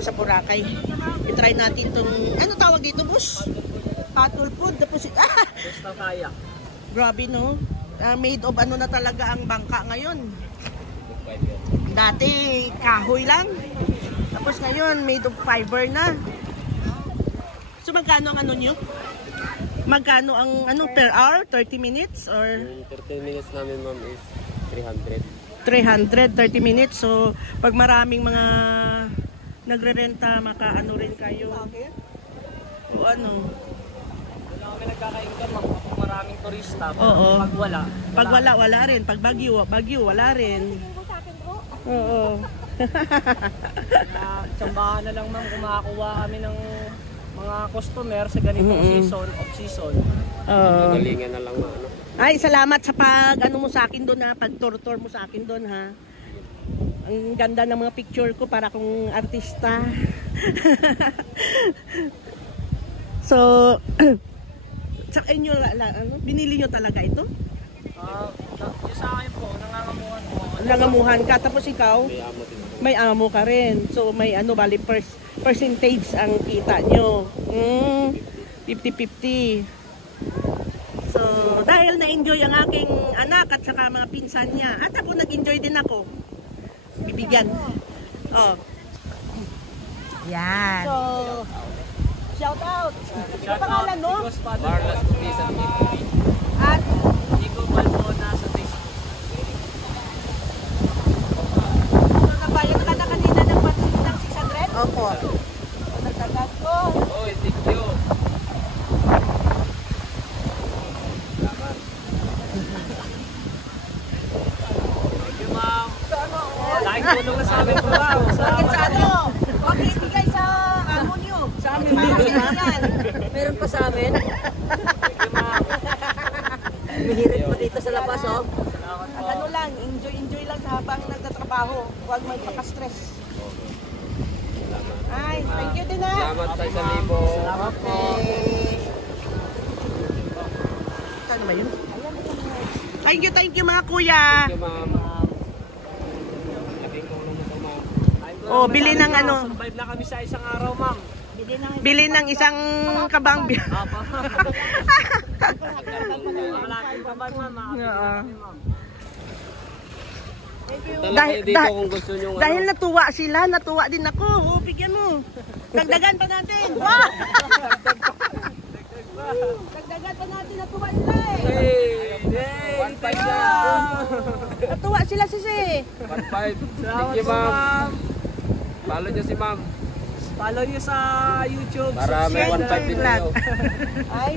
dito sa Boracay. I-try natin itong, ano tawag dito, boss? Paddle food. Crystal kayak. Grabe, no? Made of ano na talaga ang bangka ngayon. Dati, kahoy lang. Tapos ngayon, made of fiber na. So, magkano ang ano nyo? Magkano ang ano per hour? 30 minutes? Or? Yung 30 minutes namin, ma'am, is 300. 330 minutes. So, pag maraming mga nagre-renta, makaano rin kayo. O ano? Wala kami nagkaka-income, ma'am. Kung maraming turista, Oo. pag wala. Pag wala rin. Pag bagyo, wala rin. Oo. Tsambahan na lang, ma'am, kung makakuha kami ng mga customer sa ganitong season, off-season. Galingan na lang na ano. Ay, salamat sa pag ano mo sa akin doon ha, pag tour mo sa akin doon ha. Ang ganda ng mga picture ko para kung artista. So, sa inyo ano, binili nyo talaga ito? Yung sa akin po, nangangamuhan po. Nangamuhan ka, tapos ikaw? May amo ka rin. So, may ano, bali percentage ang kita nyo. 50-50. So, dahil na-enjoy ang aking anak at saka mga pinsan niya, at ako nag-enjoy din ako. Bibigyan. Oh. Yan. So, shout out. Ito pangalan mo? Marlos Pisa TV. At Nico Balbona sa Facebook. so, nagbayad ka na kanina ng pansin ng 600? Opo. Nagtagat ko. Oy, thank you. Laking tulong na sa amin po, ma'am. Bakit sa ano? Bakit ibigay sa amo nyo? Sa amin yan. Meron pa sa amin. Thank you, ma'am. Mihirit mo dito sa labas, oh. Salamat po. Ano lang, enjoy lang sa habang nagtatrabaho. Huwag magpaka-stress. Ay, thank you din ha. Salamat sa 1,000. Salamat po. Saan ba yun? Thank you mga kuya. Thank you, ma'am. Laking tulong mo po, ma'am. Oh, bili ng ano? Survive na kami sa isang araw, ma'am. Bili ng isang kabang. Apo. Malaking kaban, ma'am. Dahil natuwa sila, natuwa din ako. Oh, bigyan mo. Dagdagan pa natin. Wow! Dagdagan pa natin, natuwa sila eh. Natuwa sila sisi. 1.5. Thank you, ma'am. Follow nyo si ma'am. Follow nyo sa YouTube. Para may 1.5 din kayo. Ay,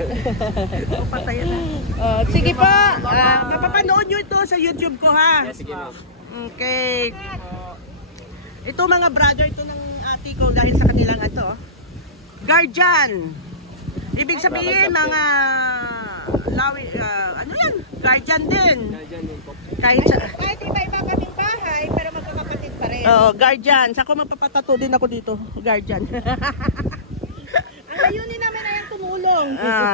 patayan na. Sige po, mapapanood nyo ito sa YouTube ko ha. Yes, sige, ma'am. Okay. Ito mga brother, ito ng ate ko dahil sa kanilang ito. Guardian. Ibig sabihin mga lawi, ano yan? Guardian din. Kahit iba-iba kaming bahay, pero magkakapatid pa rin. Oo, guardian. Sako magpapatato din ako dito. Guardian. Ang layunin namin ay ang tumulong.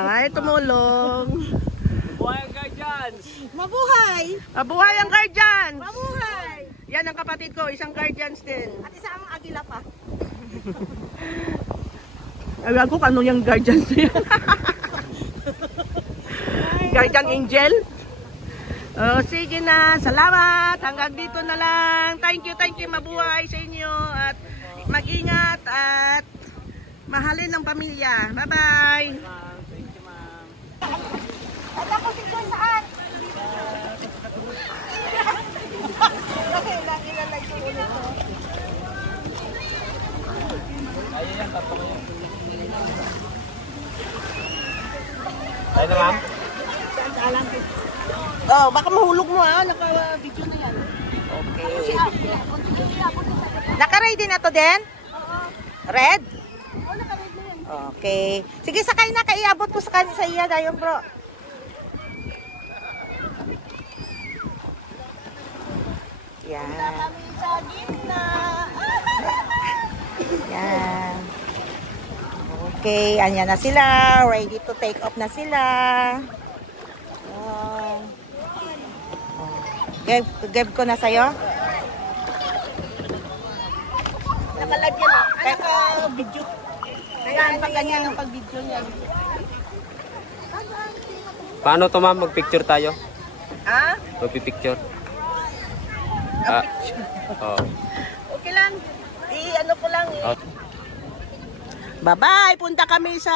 Ay tumulong. Buhay ang guardians! Mabuhay! Mabuhay ang guardians! Mabuhay! Yan ang kapatid ko, isang guardians din. At isang agila pa. Alam ko ano yung guardians yan. Guardian angel? Oh, sige na, salamat. Hanggang dito na lang. Thank you, mabuhay sa inyo. At mag-ingat at mahalin ng pamilya. Bye-bye. Thank you, ma'am. At ako si Joy saan? Okay lang, ilalagay ko ulit to. Ayun yan, tapo ko yan. Ayun na, ma'am. Saan ko? Oh, baka mahulog mo ha. Naka-video na yan. Okay. Naka-ready na to din? Oo. Red? Oo, naka-ready na yan. Okay. Sige, sakay na. Kaiabot ko sa iya dayon, bro. Yan. Kami sa gitna. Yan. Okay, anya na sila. Ready to take off na sila. Give ko na sa'yo. Nakalive yan. mag-video. Kaya pag ganyan ang pag-video niya. Paano to ma'am? Mag-picture tayo? Ha? Magpipicture. Ah, Oo. okay lang. I-ano ko lang eh. Oh. Bye-bye! Punta kami sa...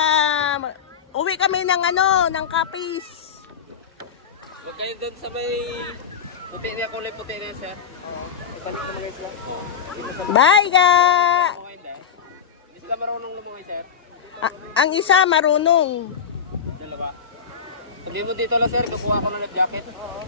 Uwi kami ng ng Capiz. Huwag kayo doon sa may puti niya, kulay puti niya, sir. Balik naman kayo sila. Bye ga! Hindi sila marunong lumungay, sir. Ang isa marunong. Dalawa. Sabihin mo dito lang, sir. Kukuha ko ng life jacket. Oo.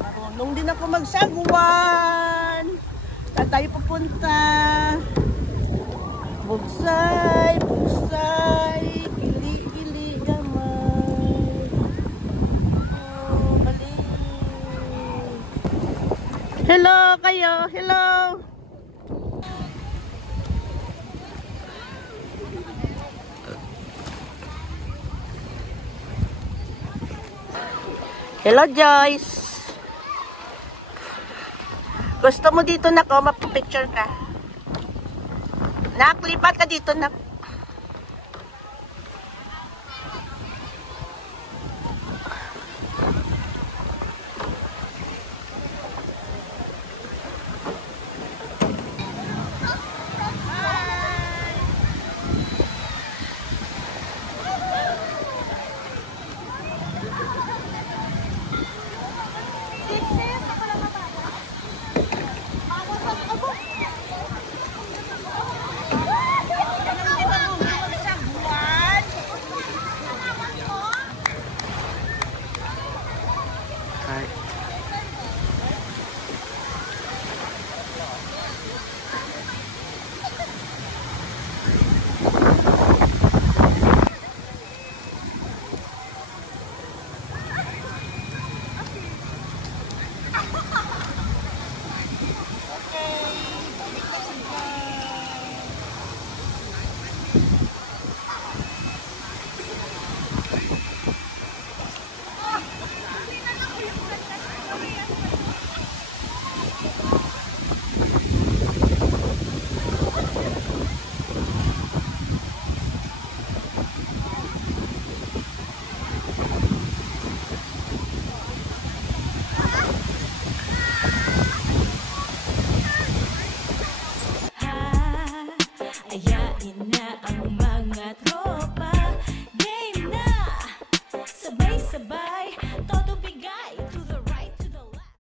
Marunong din ako magsagwan. Saan tayo pupunta? Bugsay, bugsay, kili-kili gamay. Oh, balik. Hello kayo, hello. Hello Joyce. Gusto mo dito na ko, mapapicture ka? Naklipat ka dito na.